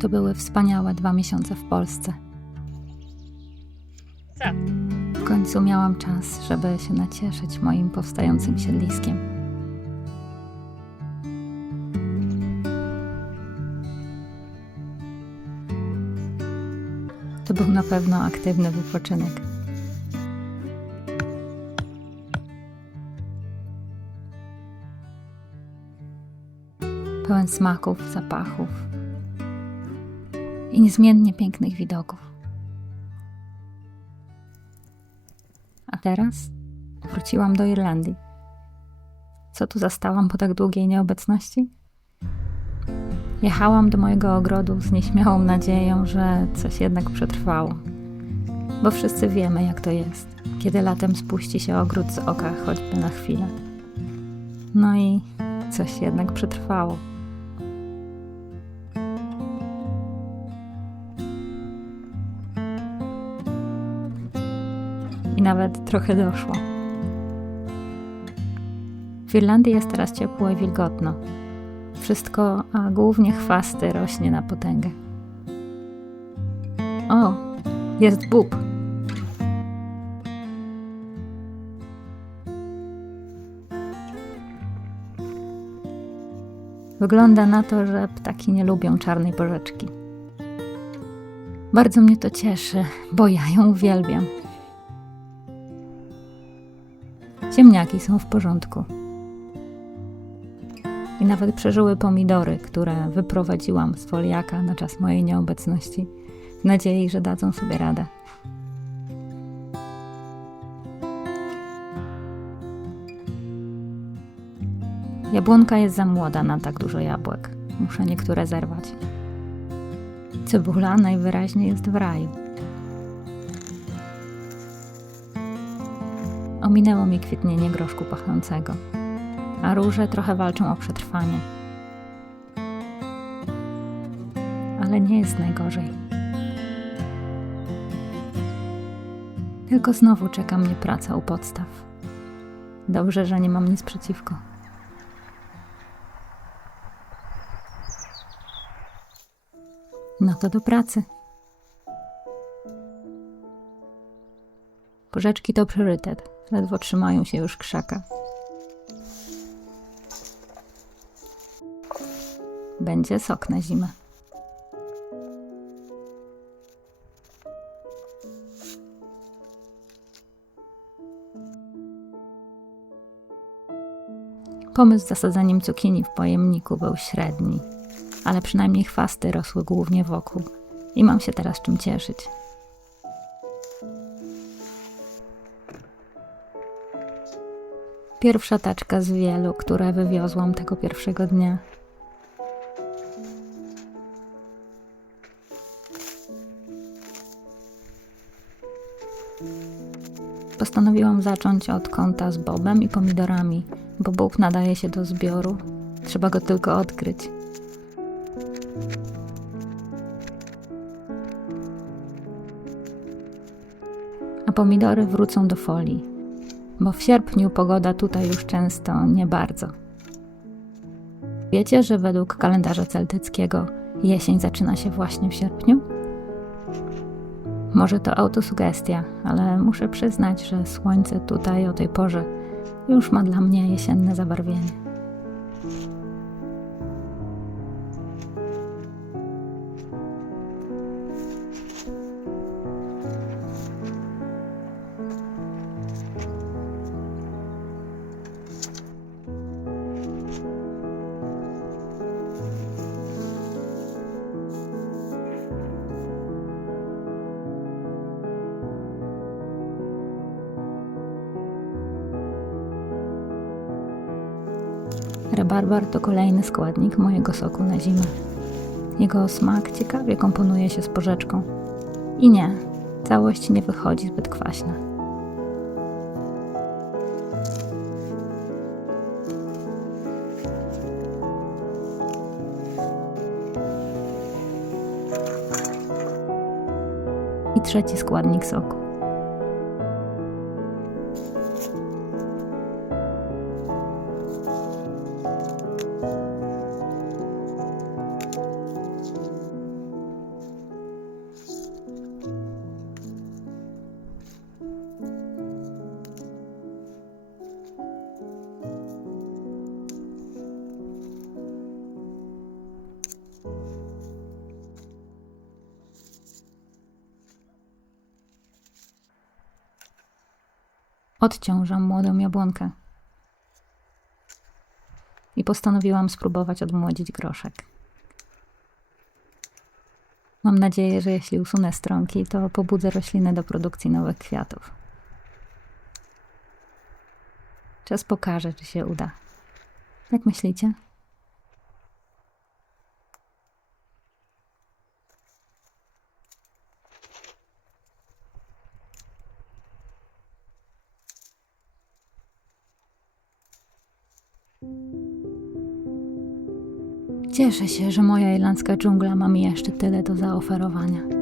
To były wspaniałe 2 miesiące w Polsce. Co? W końcu miałam czas, żeby się nacieszyć moim powstającym siedliskiem. To był na pewno aktywny wypoczynek. Pełen smaków, zapachów i niezmiennie pięknych widoków. A teraz wróciłam do Irlandii. Co tu zastałam po tak długiej nieobecności? Jechałam do mojego ogrodu z nieśmiałą nadzieją, że coś jednak przetrwało. Bo wszyscy wiemy, jak to jest, kiedy latem spuści się ogród z oka choćby na chwilę. No i coś jednak przetrwało. I nawet trochę doszło. W Irlandii jest teraz ciepło i wilgotno. Wszystko, a głównie chwasty, rośnie na potęgę. O, jest bób. Wygląda na to, że ptaki nie lubią czarnej porzeczki. Bardzo mnie to cieszy, bo ja ją uwielbiam. Ziemniaki są w porządku. I nawet przeżyły pomidory, które wyprowadziłam z foliaka na czas mojej nieobecności, w nadziei, że dadzą sobie radę. Jabłonka jest za młoda na tak dużo jabłek. Muszę niektóre zerwać. Cebula najwyraźniej jest w raju. Ominęło mi kwitnienie groszku pachnącego, a róże trochę walczą o przetrwanie. Ale nie jest najgorzej. Tylko znowu czeka mnie praca u podstaw. Dobrze, że nie mam nic przeciwko. No to do pracy. Porzeczki to priorytet. Ledwo trzymają się już krzaka. Będzie sok na zimę. Pomysł z zasadzeniem cukinii w pojemniku był średni, ale przynajmniej chwasty rosły głównie wokół i mam się teraz czym cieszyć. Pierwsza taczka z wielu, które wywiozłam tego pierwszego dnia. Postanowiłam zacząć od kąta z bobem i pomidorami, bo bób nadaje się do zbioru. Trzeba go tylko odkryć. A pomidory wrócą do folii, bo w sierpniu pogoda tutaj już często nie bardzo. Wiecie, że według kalendarza celtyckiego jesień zaczyna się właśnie w sierpniu? Może to autosugestia, ale muszę przyznać, że słońce tutaj o tej porze już ma dla mnie jesienne zabarwienie. Rabarbar to kolejny składnik mojego soku na zimę. Jego smak ciekawie komponuje się z porzeczką. I nie, całość nie wychodzi zbyt kwaśna. I trzeci składnik soku. odciążam młodą jabłonkę. I postanowiłam spróbować odmłodzić groszek. Mam nadzieję, że jeśli usunę stronki, to pobudzę rośliny do produkcji nowych kwiatów. Czas pokaże, czy się uda. Jak myślicie? Cieszę się, że moja irlandzka dżungla ma mi jeszcze tyle do zaoferowania.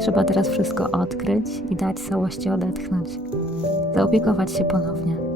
Trzeba teraz wszystko odkryć i dać całości odetchnąć. Zaopiekować się ponownie.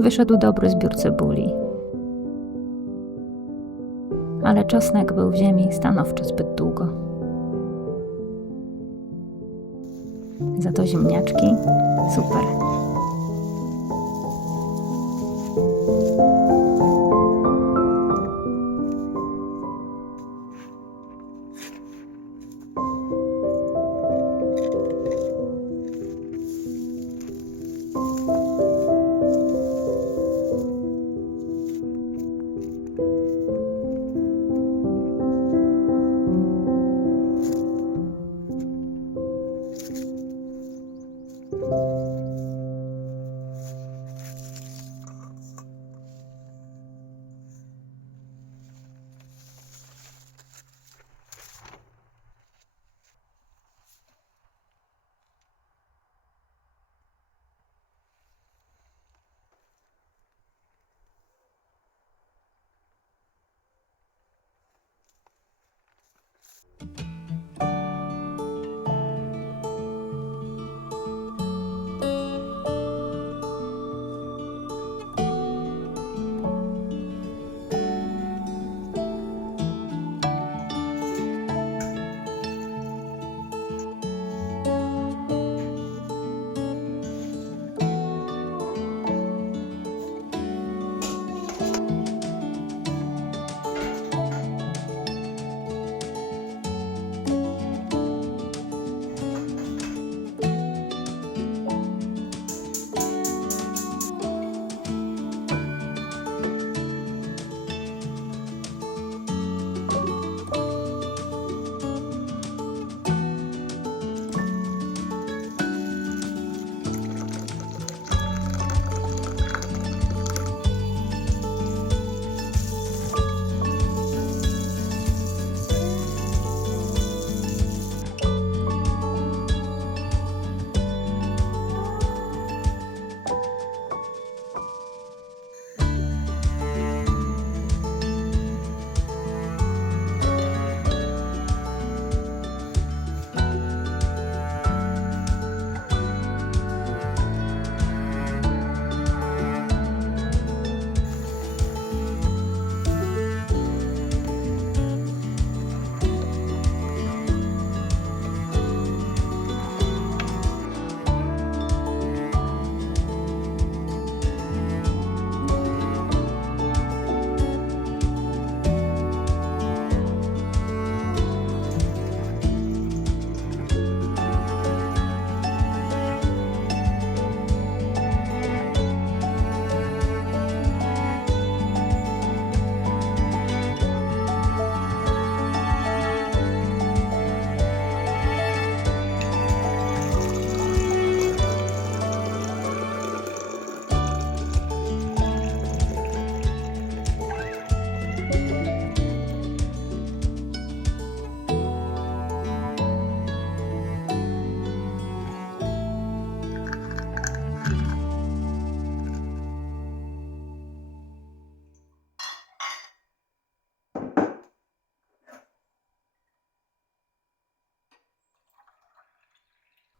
Wyszedł dobry zbiór cebuli. Ale czosnek był w ziemi stanowczo zbyt długo. Za to ziemniaczki super.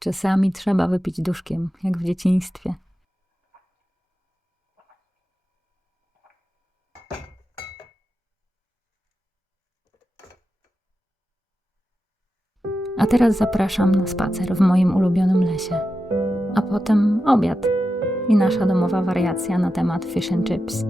Czasami trzeba wypić duszkiem, jak w dzieciństwie. A teraz zapraszam na spacer w moim ulubionym lesie. A potem obiad i nasza domowa wariacja na temat fish and chips.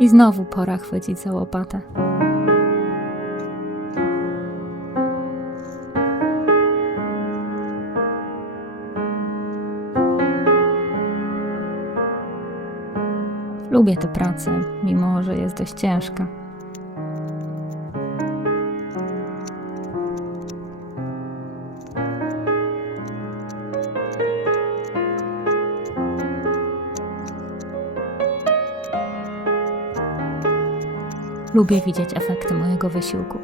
I znowu pora chwycić za łopatę. Lubię tę pracę, mimo że jest dość ciężka. Lubię widzieć efekty mojego wysiłku,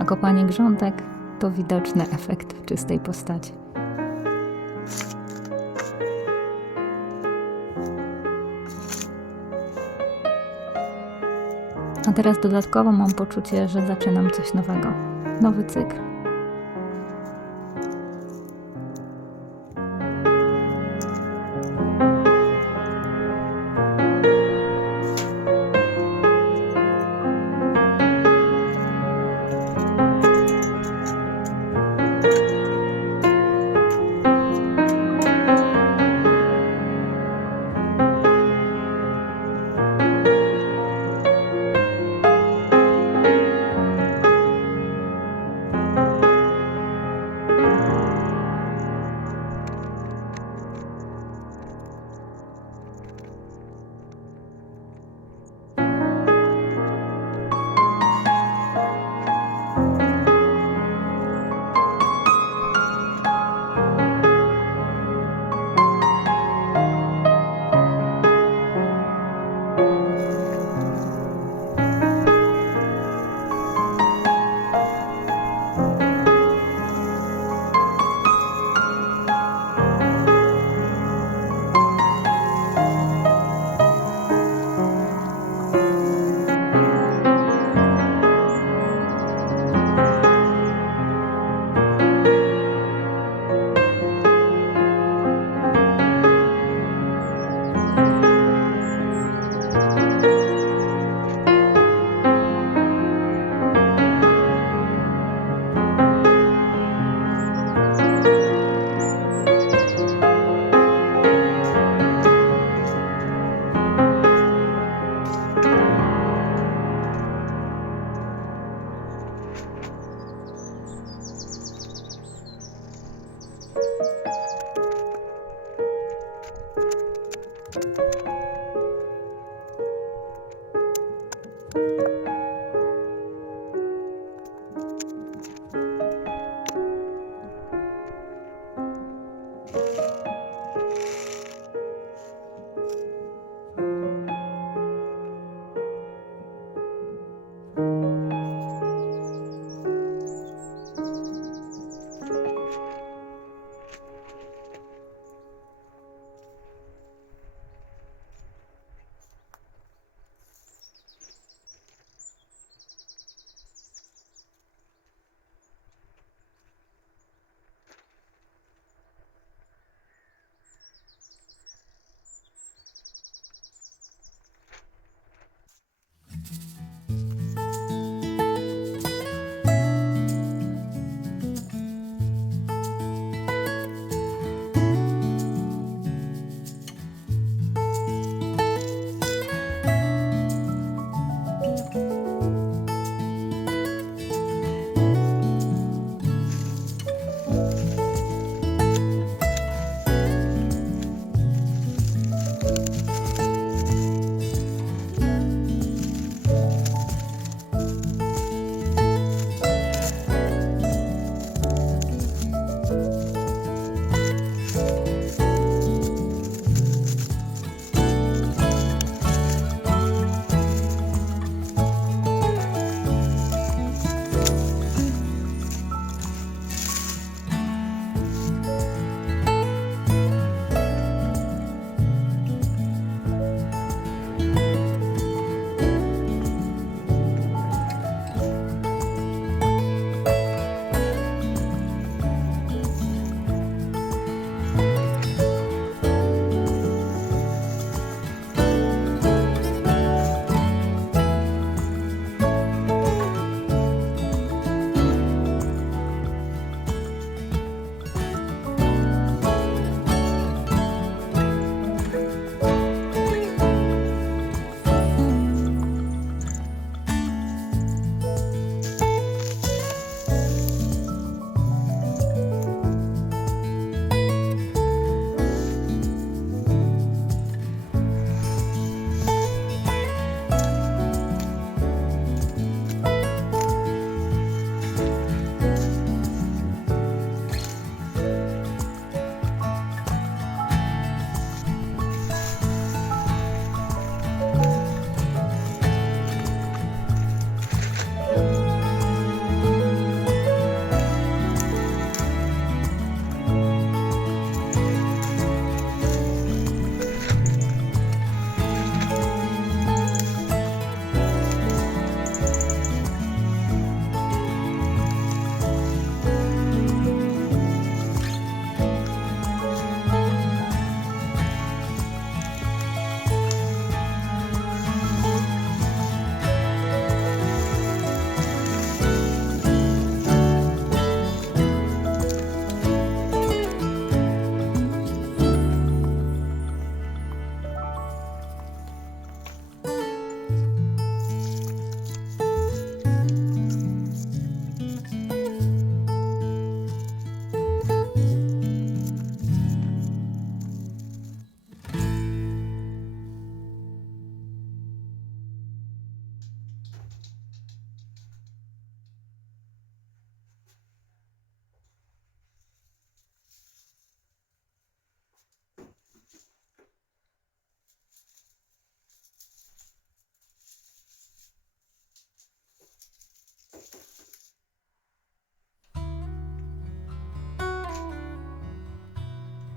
a kopanie grządek to widoczny efekt w czystej postaci. A teraz dodatkowo mam poczucie, że zaczynam coś nowego. Nowy cykl.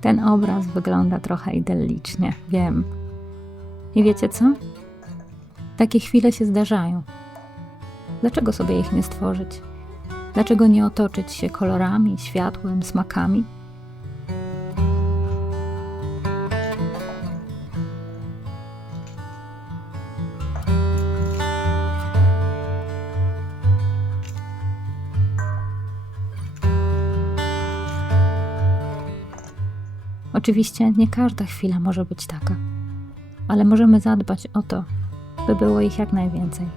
Ten obraz wygląda trochę idyllicznie, wiem. I wiecie co? Takie chwile się zdarzają. Dlaczego sobie ich nie stworzyć? Dlaczego nie otoczyć się kolorami, światłem, smakami? Oczywiście nie każda chwila może być taka, ale możemy zadbać o to, by było ich jak najwięcej.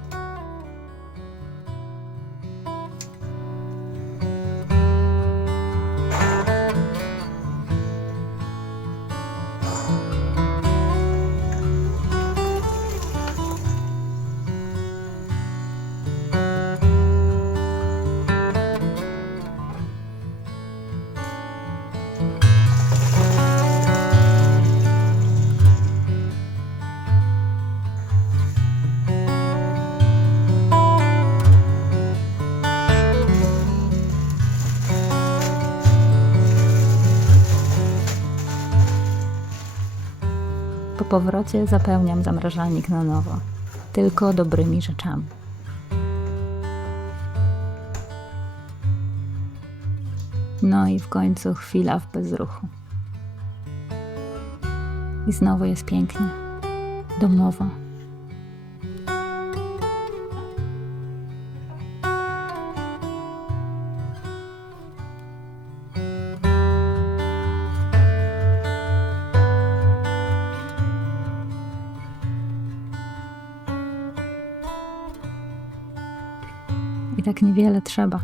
powrocie zapełniam zamrażalnik na nowo, tylko dobrymi rzeczami. No i w końcu chwila w bezruchu. I znowu jest pięknie, domowo. I tak niewiele trzeba.